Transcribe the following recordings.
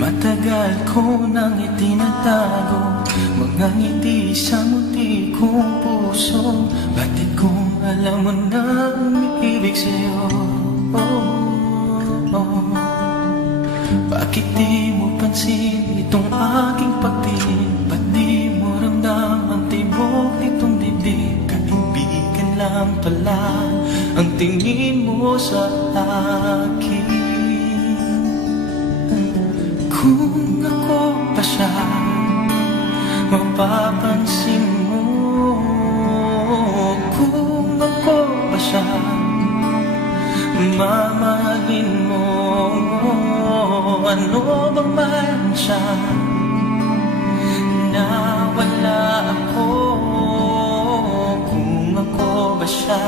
Matagal ko nang itinatago mga ngiti sa munti kong puso. Bakit kung alam mo na umiibig sa'yo? Bakit di mo pansin itong aking pagtingin? Ba't di mo ramdam ang tibok nitong dibdib? Kaibigan lang pala ang tingin mo sa akin. Kung ako pa siya, mapapansin mo. Kung ako pa siya, mamahalin mo. Ano bang mayroon siya na wala ako? Kung ako ba siya,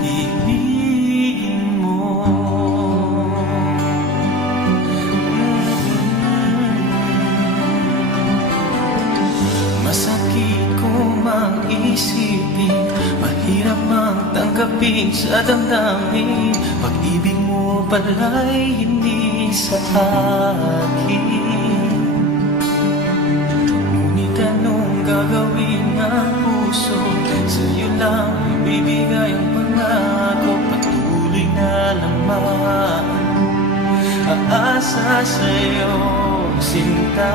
iibigin mo. Masakit ko mang isipin, mahirap mang tanggapin sa damdamin. Pag-ibig mo pala'y hindi sa akin. Ngunit anong gagawin ng puso? Sa'yo lang ibibigay ang pangako. Patuloy na lamang aasa sa'yo, sinta.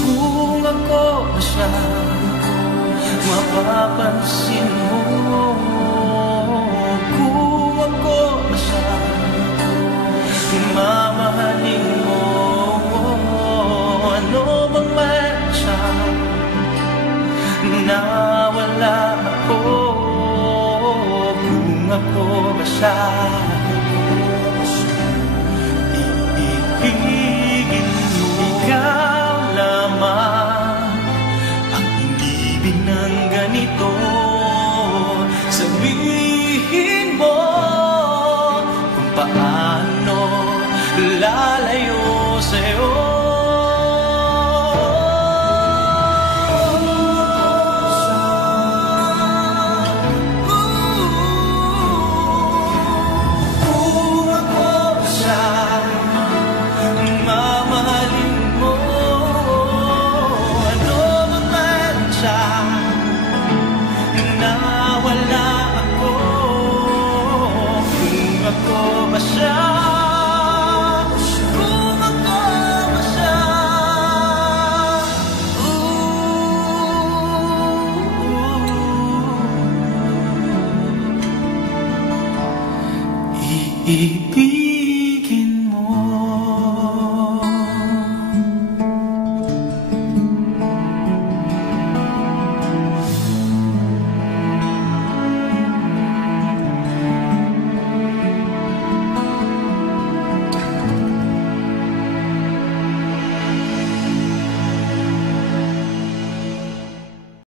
Kung ako na siya, mapapansin mo. Kung ako na siya, mamahalin mo. Ano bang mayroon siya na wala ako? Kung ako ba siya, iibigin mo. Ikaw lamang ang inibig ng ganito. Sabihin mo kung paano lalayo sa'yo. Ibig